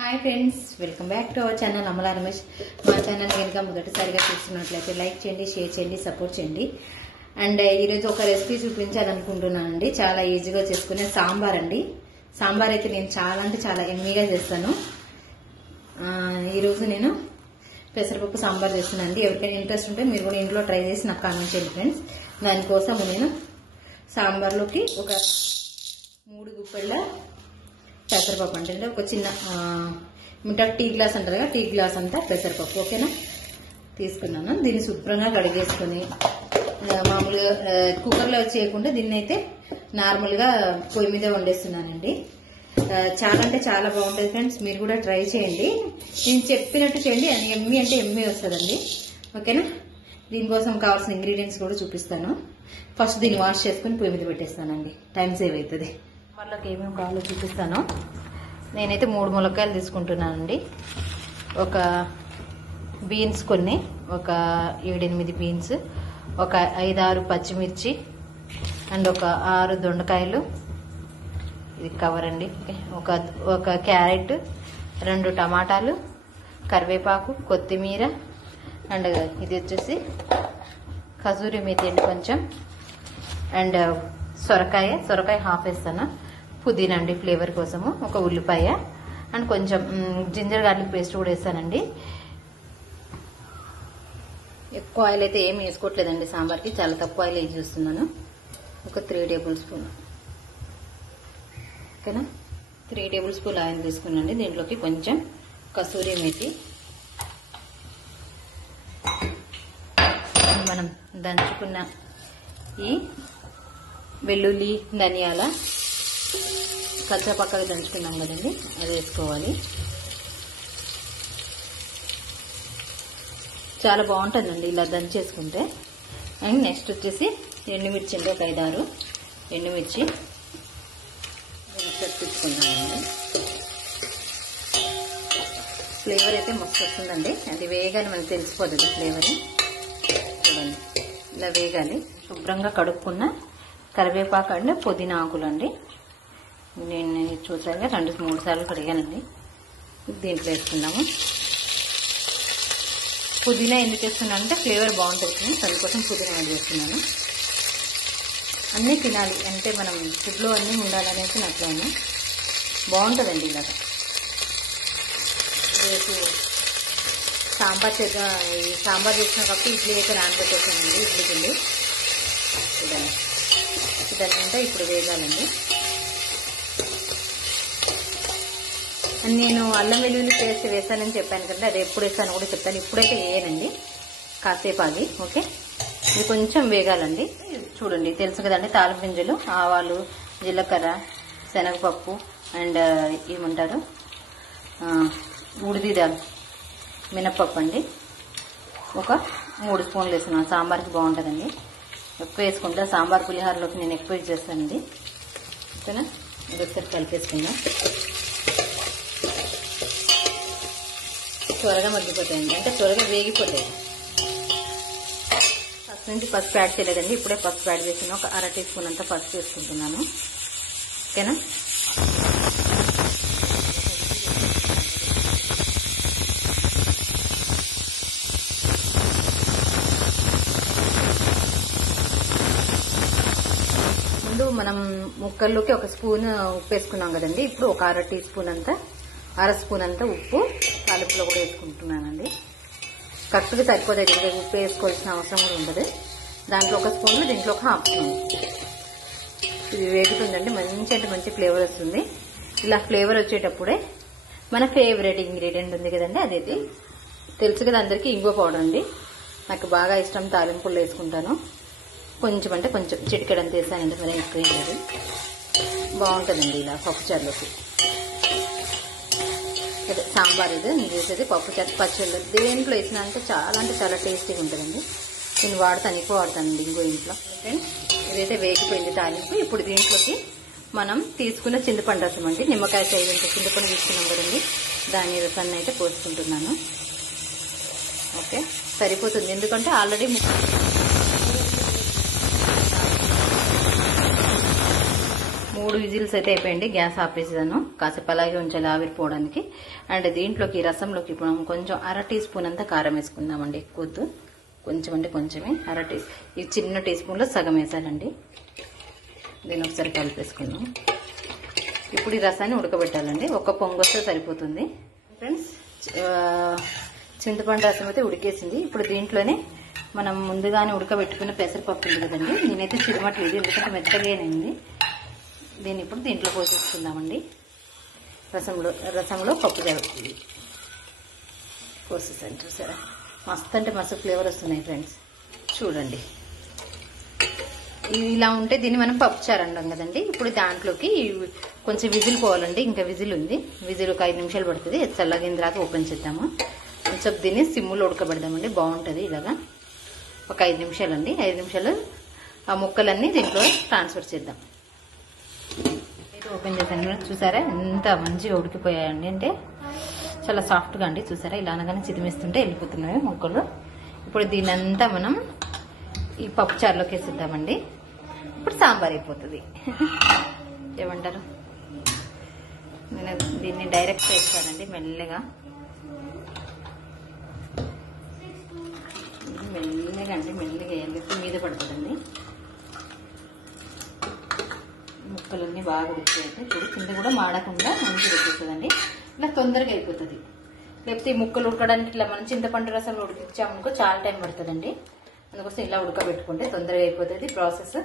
Hi friends, welcome back to our channel Amala Ramesh. మా channel కనుక మొదటిసారిగా చూస్తున్నట్లయితే లైక్ చేయండి, షేర్ చేయండి, సపోర్ట్ చేయండి. అండ్ ఈరోజు ఒక రెసిపీ చూపించాలనుకుంటున్నానండి. చాలా ఈజీగా చేసుకునే సాంబార్ అండి. సాంబార్ అయితే నేను చాలా అంటే చాలా ఎమ్మీగా చేస్తాను. ఈరోజు నేను పెసరపప్పు సాంబార్ చేస్తున్నానండి. ఎవరికైనా ఇంట్రెస్ట్ ఉంటే మీరు కూడా ఇంట్లో ట్రై చేసి నాకు కామెంట్ చేయండి ఫ్రెండ్స్. దానికోసం నేను సాంబార్లోకి ఒక 3 గుప్పెళ్ళ పెసరపప్పు అంటే ఒక చిన్న టీ గ్లాస్ అంటారు కదా, టీ గ్లాస్ అంతా పెసరపప్పు ఓకేనా తీసుకున్నాను. దీన్ని శుభ్రంగా కడిగేసుకుని మామూలుగా కుక్కర్లో చేయకుండా దీన్ని అయితే నార్మల్గా పొయ్యి మీద వండేస్తున్నానండి. చాలా అంటే చాలా బాగుంటుంది ఫ్రెండ్స్, మీరు కూడా ట్రై చేయండి. నేను చెప్పినట్టు చేయండి, అది ఎమ్మి అంటే ఎమ్మి వస్తుందండి ఓకేనా. దీనికోసం కావాల్సిన ఇంగ్రీడియంట్స్ కూడా చూపిస్తాను. ఫస్ట్ దీన్ని వాష్ చేసుకుని పొయ్యి మీద పెట్టేస్తానండి, టైం సేవ్ అవుతుంది. వాళ్ళకి ఏమేమి కావాలో చూపిస్తాను. నేనైతే 3 ములక్కాయలు తీసుకుంటున్నానండి. ఒక బీన్స్ కొన్ని, ఒక 7-8 బీన్స్, ఒక 5-6 పచ్చిమిర్చి అండ్ ఒక 6 దొండకాయలు, ఇది కవర్ అండి. ఒక క్యారెట్, 2 టమాటాలు, కరివేపాకు, కొత్తిమీర అండ్ ఇది వచ్చేసి కసూరి మేతి అండి కొంచెం, అండ్ సొరకాయ హాఫ్ వేస్తాను, పుదీనా అండి ఫ్లేవర్ కోసము, ఒక ఉల్లిపాయ అండ్ కొంచెం జింజర్ గార్లిక్ పేస్ట్ కూడా వేస్తానండి. ఎక్కువ ఆయిల్ అయితే ఏమి వేసుకోవట్లేదండి సాంబార్కి, చాలా తక్కువ ఆయిల్ వేసి చూస్తున్నాను. ఒక 3 టేబుల్ స్పూన్ ఓకేనా. 3 టేబుల్ స్పూన్ ఆయిల్ తీసుకున్నాండి. దీంట్లోకి కొంచెం కసూరి మేతి, మనం దంచుకున్న ఈ వెల్లుల్లి, ధనియాల కచ్చపక్కగా దంచుకున్నాం కదండి, అది వేసుకోవాలి. చాలా బాగుంటుందండి ఇలా దంచేసుకుంటే. అండ్ నెక్స్ట్ వచ్చేసి ఎండుమిర్చి అండి, ఒక 5-6 ఎండుమిర్చి తెప్పించుకున్నానండి. ఫ్లేవర్ అయితే మస్తు వస్తుందండి, అది వేగానే మనకు తెలిసిపోతుంది ఫ్లేవర్. చూడండి ఇలా వేగాలి. శుభ్రంగా కడుక్కున్న కరివేపాకు అండి, పుదీనా ఆకులు అండి. నేను చూసాగా 2-3 సార్లు కడిగానండి. దీంట్లో వేసుకున్నాము. పుదీనా ఎందుకు వేస్తున్నాను అంటే ఫ్లేవర్ బాగుంటుంది, అందుకోసం పుదీనా యాడ్ చేస్తున్నాను. అన్నీ తినాలి అంటే మనం ఫుడ్లో అన్నీ ఉండాలనేసి నా ప్లాన్. బాగుంటుందండి ఇలాగా. రేపు సాంబార్ చేసిన కాబట్టి ఇడ్లీ అయితే నానబెట్టేసానండి, ఇడ్లీ పిండి. ఇదంతా ఇప్పుడు వేగాలండి. నేను అల్లం వెల్లుల్లి పేస్ట్ వేసానని చెప్పాను కదా, అది ఎప్పుడు వేసాను కూడా చెప్తాను. ఇప్పుడైతే వేయనండి, కాసేపు ఆగి ఓకే. ఇది కొంచెం వేగాలండి. చూడండి తెలుసు కదండి, తాలింపు గింజలు, ఆవాలు, జీలకర్ర, శనగపప్పు అండ్ ఏమంటారు ఉడిది మినప్పప్పు అండి. ఒక 3 స్పూన్లు వేసుకున్నాను. సాంబార్కి బాగుంటుందండి, ఎక్కువ వేసుకుంటా. సాంబార్ పులిహోరలోకి నేను ఎక్కువ యూజ్ చేస్తానండి ఓకేనా. ఇది ఒకసారి కలిపేసుకుందాం. త్వరగా మగ్గిపోతాయండి, అంటే త్వరగా వేగిపోతాయి. ఫస్ట్ నుంచి పసుపు యాడ్ చేయలేదండి, ఇప్పుడే పసుపు యాడ్ చేసిన. ఒక 1/2 టీ స్పూన్ అంతా పసుపు వేసుకుంటున్నాను ఓకేనా. మనం ముక్కల్లోకి 1 స్పూన్ ఉప్పు వేసుకున్నాం కదండి. ఇప్పుడు ఒక 1/2 టీ స్పూన్ అంతా, 1/2 స్పూన్ అంతా ఉప్పు తాలింపులో కూడా వేసుకుంటున్నానండి. కరెక్ట్గా సరిపోతుంది, ఉప్పు వేసుకోవాల్సిన అవసరం కూడా ఉండదు. దాంట్లో 1 స్పూన్, దీంట్లో ఒక 1/2 స్పూన్. ఇది వేగుతుందండి, మంచి అంటే మంచి ఫ్లేవర్ వస్తుంది. ఇలా ఫ్లేవర్ వచ్చేటప్పుడే మన ఫేవరెట్ ఇంగ్రీడియంట్ ఉంది కదండి, అదేది తెలుసు కదా అందరికీ, ఇంగువ పౌడర్ అండి. నాకు బాగా ఇష్టం, తాలింపుల్లో వేసుకుంటాను. కొంచెం అంటే కొంచెం చిటికెడంత వేసానండి, మరి ఎక్కువ లేదు. బాగుంటుందండి ఇలా పప్పుచారులోకి. అదే సాంబార్ ఇది నేను చేసేది పప్పుచారు పచ్చళ్ళు. దేంట్లో వేసినా అంటే చాలా టేస్టీగా ఉంటుందండి. నేను ఎక్కువ వాడతానండి ఇంకో ఇంట్లో. ఫ్రెండ్స్ ఇదైతే వేగిపోయింది తాలింపు. ఇప్పుడు దీంట్లోకి మనం తీసుకున్న చింతపండు రసం అండి, నిమ్మకాయ సైజు చింతపండు తీసుకున్నాం కదండి, దాని రసాన్ని అయితే పోసుకుంటున్నాను ఓకే. సరిపోతుంది, ఎందుకంటే ఆల్రెడీ 3 3 విజిల్స్ అయితే అయిపోయింది. గ్యాస్ ఆపేసాను. కాసేపు అలాగే ఉంచాలి ఆవిరిపోవడానికి. అండ్ దీంట్లోకి రసంలోకి ఇప్పుడు మనం కొంచెం 1/2 టీ స్పూన్ అంతా కారం వేసుకుందామండి. ఎక్కువద్దు, కొంచెం అంటే కొంచెమే. ఈ చిన్న టీ స్పూన్లో సగం వేసానండి. దీన్ని ఒకసారి కలిపేసుకుందాం. ఇప్పుడు ఈ రసాన్ని ఉడకబెట్టాలండి. ఒక పొంగు వస్తే సరిపోతుంది. ఫ్రెండ్స్, చింతపండు రసం అయితే ఉడికేసింది. ఇప్పుడు దీంట్లోనే మనం ముందుగానే ఉడకబెట్టుకున్న పెసరపప్పు ఉంది కదండి, నేనైతే చిరమట్లేదు ఎందుకంటే మెత్తగానేది. దీన్ని ఇప్పుడు దీంట్లో పోసేసుకుందామండి. రసంలో పప్పు జరుగుతుంది పోసేసాను. చూసారా, మస్తు అంటే మస్తు ఫ్లేవర్ వస్తున్నాయి ఫ్రెండ్స్. చూడండి, ఇలా ఉంటే దీన్ని మనం పప్పుచారు అంటాం కదండి. ఇప్పుడు దాంట్లోకి కొంచెం విజిల్ పోవాలండి. ఇంకా విజిల్ ఉంది. విజిల్ ఒక 5 నిమిషాలు పడుతుంది. చల్లగిన తర్వాత ఓపెన్ చేద్దాము. కొంచెం దీన్ని సిమ్ములో ఉడకబెడదామండి. బాగుంటుంది ఇలాగా. ఒక 5 నిమిషాలు అండి. 5 నిమిషాలు ఆ ముక్కలన్నీ దీంట్లో ట్రాన్స్ఫర్ చేద్దాం. ఓపెన్ చేశాను. చూసారా ఎంత మంచిగా ఉడికిపోయాయండి. అంటే చాలా సాఫ్ట్గా అండి. చూసారా, ఇలా అనగానే చిదిమిస్తుంటే వెళ్ళిపోతున్నాయి ముక్కలు. ఇప్పుడు దీనంతా మనం ఈ పప్పు చారులోకి వేసిద్దామండి. ఇప్పుడు సాంబార్ అయిపోతుంది. ఏమంటారు? నేను దీన్ని డైరెక్ట్ వేస్తానండి. మెల్లగా వేయాలి. మీద పడుతుందండి. ముక్కలన్నీ బాగా ఉడికిపోయాయి. చూడు, కింద కూడా మాడకుండా మంచిగా ఉడికిస్తుందండి. ఇలా తొందరగా అయిపోతుంది. లేకపోతే ఈ ముక్కలు ఉడకడానికి ఇట్లా మనం చింతపండు రసంలో ఉడికించామనుకో చాలా టైం పడుతుందండి. అందుకోసం ఇలా ఉడకబెట్టుకుంటే తొందరగా అయిపోతుంది ప్రాసెస్.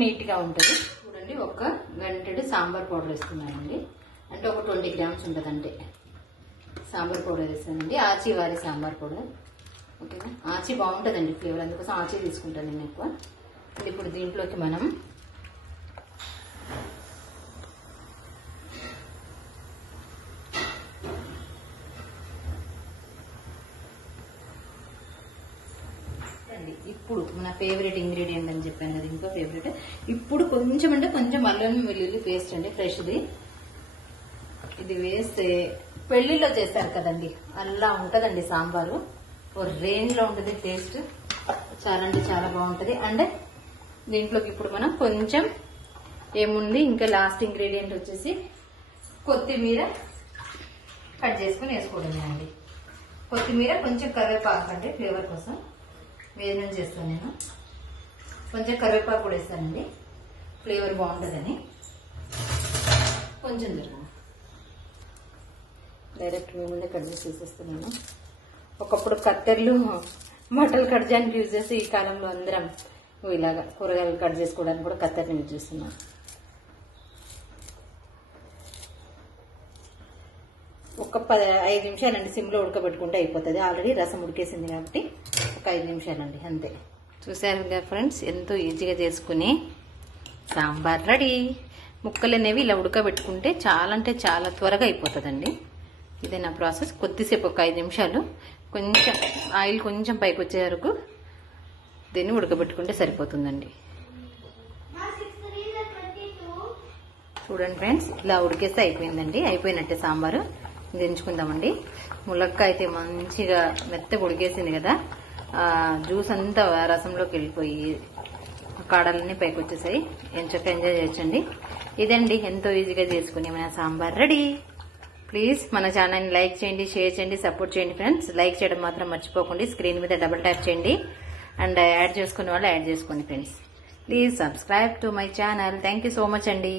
నీట్గా ఉంటుంది. చూడండి, ఒక గంటెడు సాంబార్ పౌడర్ వేస్తున్నానండి. అంటే ఒక 20 గ్రామ్స్ ఉంటుందండి. సాంబార్ పౌడర్ వేస్తానండి. ఆచి వారి సాంబార్ పౌడర్. ఓకేనా, ఆచి బాగుంటుందండి ఫ్లేవర్. అందుకోసం ఆచి తీసుకుంటాను నేను ఎక్కువ. ఇప్పుడు దీంట్లోకి మనం ఇప్పుడు మన ఫేవరెట్ ఇంగ్రీడియంట్ అని చెప్పాను కదా, ఇంకో ఫేవరెట్. ఇప్పుడు కొంచెం అంటే కొంచెం అల్లం వెల్లుల్లి పేస్ట్ అండి, ఫ్రెష్ది. ఇది వేస్తే పెళ్లిలో చేస్తారు కదండి, అలా ఉంటదండి సాంబారు. ఓ రేంజ్ లో ఉంటుంది టేస్ట్. చాలా అంటే చాలా బాగుంటది. అండ్ దీంట్లోకి ఇప్పుడు మనం కొంచెం ఏముంది, ఇంకా లాస్ట్ ఇంగ్రీడియంట్ వచ్చేసి కొత్తిమీర కట్ చేసుకుని వేసుకోవడమే అండి. కొత్తిమీర, కొంచెం కరివేపాకు అండి ఫ్లేవర్ కోసం వేదన చేస్తాను నేను. కొంచెం కరివేపాకు కూడా వేస్తానండి, ఫ్లేవర్ బాగుంటుందని. కొంచెం జరుగు డైరెక్ట్ మీ ముందే కట్ చేసి వేసేస్తున్నాను. ఒకప్పుడు కత్తెర్లు మటలు కట్ చేయడానికి యూజ్ చేసి, ఈ కాలంలో అందరం ఇలాగా కూరగాయలు కట్ చేసుకోవడానికి కూడా కత్తెరని యూజ్ చేస్తున్నాను. ఒక 5 నిమిషాలండి సిమ్లో ఉడకబెట్టుకుంటే అయిపోతుంది. ఆల్రెడీ రసం ఉడికేసింది కాబట్టి ఒక 5 నిమిషాలండి అంతే. చూసారు కదా ఫ్రెండ్స్, ఎంతో ఈజీగా చేసుకుని సాంబార్ రెడీ. ముక్కలు అనేవి ఇలా ఉడకబెట్టుకుంటే చాలా అంటే చాలా త్వరగా అయిపోతుందండి. ఇదే నా ప్రాసెస్. కొద్దిసేపు ఒక 5 నిమిషాలు కొంచెం ఆయిల్ కొంచెం పైకి వచ్చే వరకు దీన్ని ఉడకబెట్టుకుంటే సరిపోతుందండి. చూడండి ఫ్రెండ్స్, ఇలా ఉడికేస్తే అయిపోయిందండి. అయిపోయినట్టే సాంబారు. దించుకుందామండి. ములక్కాయ అయితే మంచిగా మెత్తగా ఉడికేసింది కదా, జ్యూస్ అంతా రసంలోకి వెళ్ళిపోయి కాడలన్నీ పైకి వచ్చేసాయి. ఎంచక్క ఎంజాయ్ చేయొచ్చండి. ఇదండి ఎంతో ఈజీగా చేసుకుని మన సాంబార్ రెడీ. ప్లీజ్ మన ఛానల్ని లైక్ చేయండి, షేర్ చేయండి, సపోర్ట్ చేయండి ఫ్రెండ్స్. లైక్ చేయడం మాత్రం మర్చిపోకండి. స్క్రీన్ మీద డబుల్ ట్యాప్ చేయండి. అండ్ యాడ్ చేసుకునే వాళ్ళు యాడ్ చేసుకోండి friends. Please subscribe to my channel. Thank you so much అండి.